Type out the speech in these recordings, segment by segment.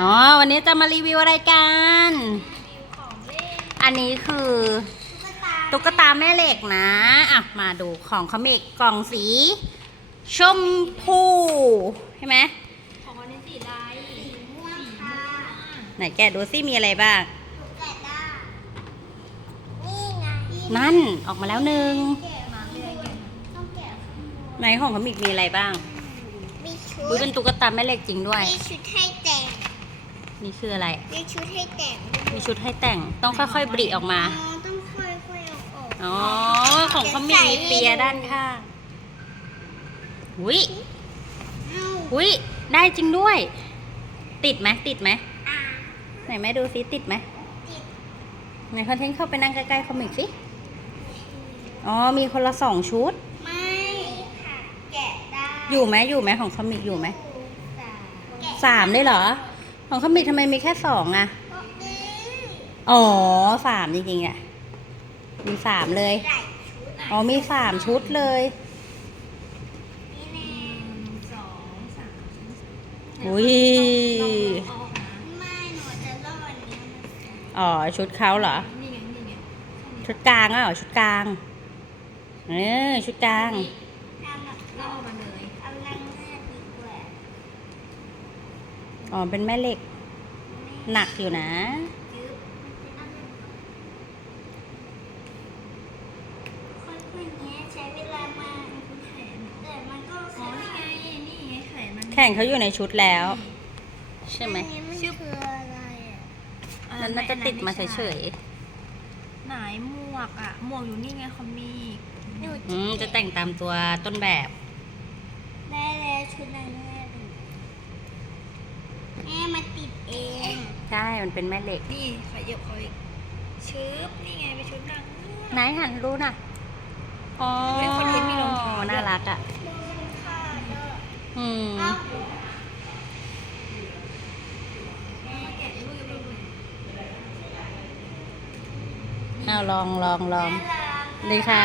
อ๋อ วันนี้จะมารีวิวอะไรกันของเล่นอันนี้คือตุ๊กตาตุ๊กตาแม่เหล็กนะ อะ มาดูของเขามีกล่องสี ชมพูใช่ไหมของวันนี้สีลายสีม่วงค่ะไหนแกะดูซิมีอะไรบ้างตุ๊กตานี่ไงนั่นออกมาแล้วหนึ่งแกะมาเลยต้องแกะไหนของเขามีมีอะไรบ้างมีชุอุ้ยดเป็นตุ๊กตาแม่เหล็กจริงด้วยมีชุดให้แต่ง นี่คืออะไร มีชุดให้แต่งมีชุดให้แต่งต้องค่อยๆบริออกมาอ๋อต้องค่อยๆเอาออกอ๋อ ของเขามีมีเปียด้านข้างอุ้ยเอ้าอุ้ยได้จริงด้วย ติดไหมติดไหมอะไหนแม่ดูซิติดไหมติดไหนคอนเทนต์เข้าไปนั่งใกล้ๆคอมิกสิอ๋อมีคนละสองชุด ไม่ค่ะแกะได้อยู่ไหมอยู่ไหมของคอมิกอยู่ไหมสามแกะสามได้เหรอ ของคอมิกทำไมมีแค่สองอะเพราะนี่อ๋อสามจริงๆอะมีสามเลยหลายชุดอ๋อมีสามชุดเลยนี่แน่สองสามอุ้ยไม่หนูจะล่ออันนี้มาอ๋อชุดเขาเหรอนี่ไงนี่ไงชุดกลางอะเหรอชุดกลาง เออชุดกลาง ทำแบบล่อมาเลยเอาลังหน้าดีกว่า อ๋อ เป็นแม่เหล็ก หนักอยู่นะจึ๊บค่อยๆเนี้ยใช้เวลามาแต่มันก็อ๋อนี่ไงนี่ไงไข่มันแข่งเขาอยู่ในชุดแล้ว ใช่ไหมอันนี้มันคืออะไรอะมันน่าจะติดมาเฉยไหนหมวกอะหมวกอยู่นี่ไงคอมมีหนูๆอืมจะแต่งตามตัวต้นแบบ ได้แล้วชุดนั้น แม่ดูแม่มาติดเองใช่ มันเป็นแม่เหล็ก นี่ขยับเขาอีกชืบนี่ไงเป็นชุดนางเงือกไหนหันรู้น่ะ อ๋อเฮ้ยคนนี้มีรองเท้าด้วย น่ารักอะดูมันขาดเด้ออืม เอ้าแกะลูกยังไม่รู้เอาลองลองลองน่ารักเลยค่ะ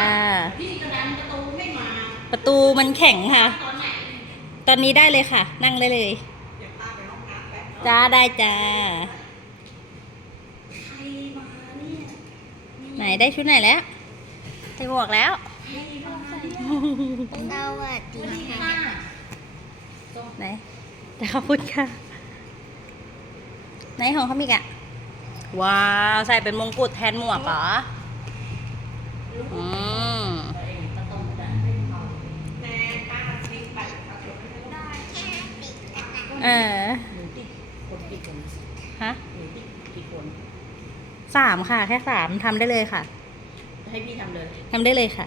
ประตูมันแข็งค่ะตอนนี้ได้เลยค่ะ นั่งได้เลย จ้าได้จ้าไหนได้ชุดไหนแล้วใส่หมวกแล้วสวัสดีค่ะไหนแต่ขอบคุณค่ะ ไหนของเขามีกอะว้าว ใส่เป็นมงกุฎแทนหมวกเหรอ อืมเออ ฮะสามค่ะ แค่สามทำได้เลยค่ะ ให้พี่ทำเลยทำได้เลยค่ะ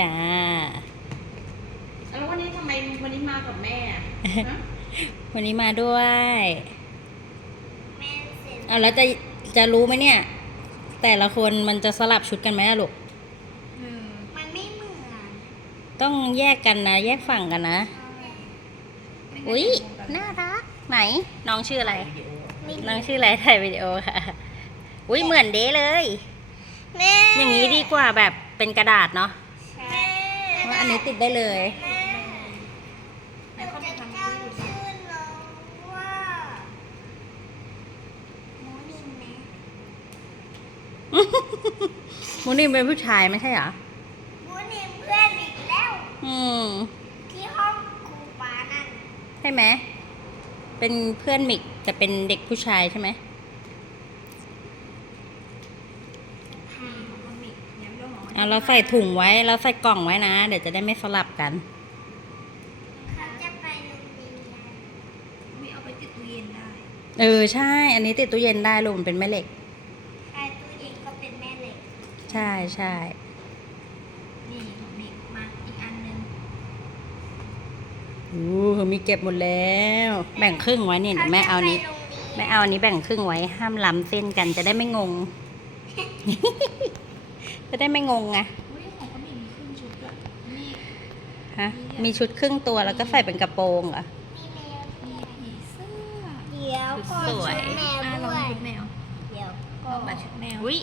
จ้า แล้ววันนี้ทำไมวันนี้มากับแม่อะฮะ วันนี้มาด้วย แม่เสร็จเอาแล้วจะจะรู้ไหมเนี่ย แต่ละคนมันจะสลับชุดกันไหมอะลูก มันไม่เหมือนต้องแยกกันนะ แยกฝั่งกันนะ อุ๊ย น่ารัก ไหนน้องชื่ออะไร น้องชื่ออะไรถ่ายวิดีโอค่ะ อุ๊ยเหมือนเด้เลย แม่อย่างนี้ดีกว่าแบบเป็นกระดาษเนาะแม่ว่าอันนี้ติดได้เลยแม่หนูจะตั้งชื่อน้องว่าโมนินไหมมูนี่เป็นผู้ชายไม่ใช่เหรอโมนินเพื่อนอีกแล้ว อืม ที่ห้องครูปานั่น ใช่ไหม เป็นเพื่อนมิกแต่เป็นเด็กผู้ชายใช่ไหมคอมมิกเนี่ยเรื่องของเอาเราใส่ถุงไว้เราใส่กล่องไว้นะ เดี๋ยวจะได้ไม่สลับกันเขาจะไปโรงเรียนไม่เอาไปติดตู้เย็นได้ เออใช่ อันนี้ติดตู้เย็นได้ลูกมันเป็นแม่เหล็กใครตู้เองก็เป็นแม่เหล็ก ใช่ใช่ นี่คอมมิกมาอีกอันหนึง อู้มีเก็บหมดแล้ว แบ่งครึ่งไว้นี่เดี๋ยวแม่เอานี้ขจะไปโรงรียนแม่เอาอันนี้แบ่งครึ่งไว้ ห้ามล้ำเส้นกันจะได้ไม่งง จะได้ไม่งงไงอุ้ยของคอมมิกมีครึ่งชุดด้วยนี่ฮะมีชุดครึ่งตัวแล้วก็ใส่เป็นกระโปรงเหรอมีแมวมีผีเสื้อเดี๋ยวขอสวยชุดแมวอะลด้องวยชุดแมวเดี๋ยวลองแบบชุดแมวอุ้ย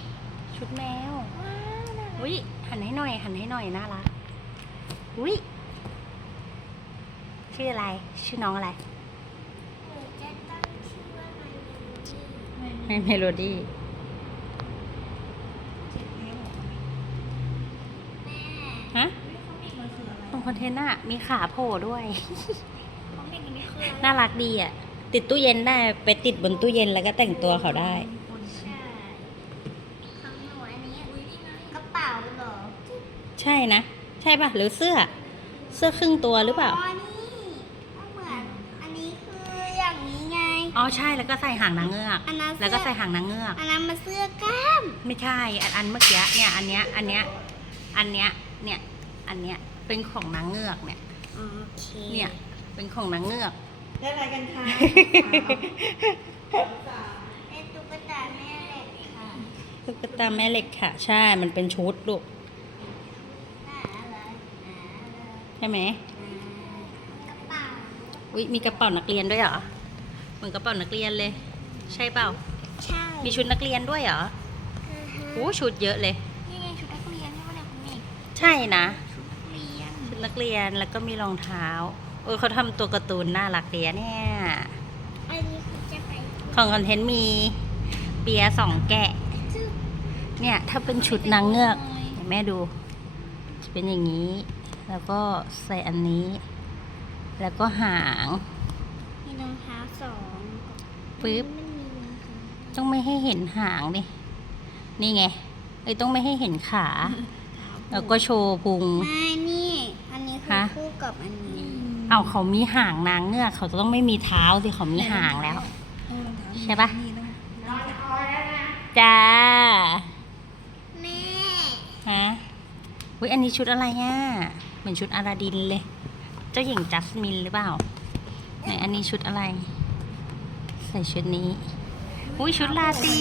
ชุดแมวว้าวน่ารักอุ้ยหันให้หน่อย หันให้หน่อยน่ารักอุ้ย ชื่ออะไร ชื่อน้องอะไรหนูจะตั้งชื่อว่ามันดีไม่เมโลดี้แม่ฮะเขามีมันคืออะไรตรงคอนเทนต์น่ะมีขาโผล่ด้วยเขามีมันนี่คืออะไรน่ารักดีอะ ติดตู้เย็นได้ ไปติดบนตู้เย็นแล้วก็แต่งตัวเขาได้ใช่ของหนูอันนี้กระเป๋าเหรอใช่นะ ใช่ป่ะ หรือเสื้อ เสื้อครึ่งตัวหรือเปล่า อ๋อนี่ก็เหมือนอันนี้คืออย่างนี้ไง อ๋อใช่แล้วก็ใส่หางนางเงือก อันนั้นแล้วก็เสื้ใส่อหางนางเงือก อันนั้นมันเสื้อกล้ามไม่ใช่อันอันเมื่อกี้เนี่ยอันเนี้ยอันเนี้ยอันเนี้ยเนี่ยอันเนี้ยเป็นของนางเงือกเนี่ยโอเคเนี่ยเป็นของนางเงือก ได้อะไรกันคะเป็นตุ๊กตาแม่เหล็กค่ะตุ๊กตาแม่เหล็กค่ะ ใช่มันเป็นชุดลูกหนาเลยหนาเลยใช่ไหมกระเป๋าอุ๊ยมีกระเป๋านักเรียนด้วยเหรอเห มือนกระเป๋านักเรียนเลย ใช่เปล่า ใช่มีชุดนักเรียนด้วยเหรออือฮะโอ้ชุดเยอะเลย นี่ไงชุดนักเรียนใช่ไหมเนี่ยคุณเมฆใช่นะ ชุดนักเรียนชุดนักเรียนแล้วก็มีรองเท้าเออเขาทำตัวการ์ตูนน่ารักดีอะเนี่ย อันนี้คือจะไปของคอนเทนต์มีเบียร์สองแกะเนี่ยถ้าเป็นชุดนางเงือกเดี๋ยวแม่ดูจะเป็นอย่างนี้ แล้วก็ใส่อันนี้ แล้วก็หาง มีรองเท้าสองปึ๊บมันมีรองเท้าต้องไม่ให้เห็นหางดิ นี่ไงเอ้ยต้องไม่ให้เห็นขา แล้วก็โชว์พุง ไม่นี่ อันนี้คือฮะ คู่กับอันนี้เอาเขามีหางนางเงือกเขาจะต้องไม่มีเท้าสิเขามีหางแล้ว ใช่ปะ จ้า แม่ฮะอุ้ยอันนี้ชุดอะไรอะ เหมือนชุดอาราดินเลย เจ้าหญิงจัสมินหรือเปล่า ไหนอันนี้ชุดอะไร ใส่ชุดนี้ อุ้ยชุดลาตรี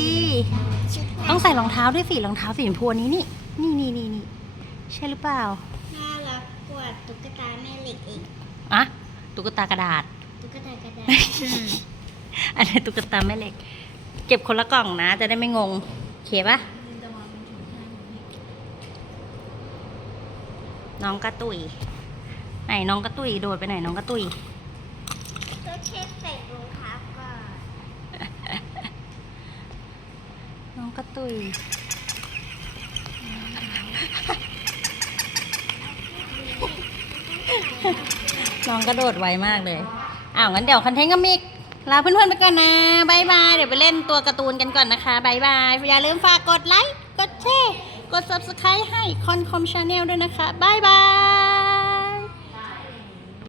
ชุดต้องใส่รองเท้าด้วยสิรองเท้าสีชมพูอันนี้นี่นี่นี่นี่นี่ใช่หรือเปล่าน่ารักกว่าตุ๊กตาแม่เหล็กอีกอะตุ๊กตากระดาษ ตุ๊กตากระดาษอันนี้ตุ๊กตาแม่เหล็ก เก็บคนละกล่องนะ จะได้ไม่งงโอเคปะน้องกระตุยไหนน้องกระตุยโดดไปไหนน้องกระตุย ก็แค่ใส่รองเท้าก่อนน้องกระตุยน้องกระโดดไวมากเลย อ้าวงั้นเดี๋ยวคอนเทนต์ก็มิกลาเพื่อนๆไปก่อนนะบายบาย เดี๋ยวไปเล่นตัวการ์ตูนกันก่อนนะคะบายบาย อย่าลืมฝากกดไลค์ กดแชร์ กด subscribe ให้คอนคอมชาแนลด้วยนะคะบายบาย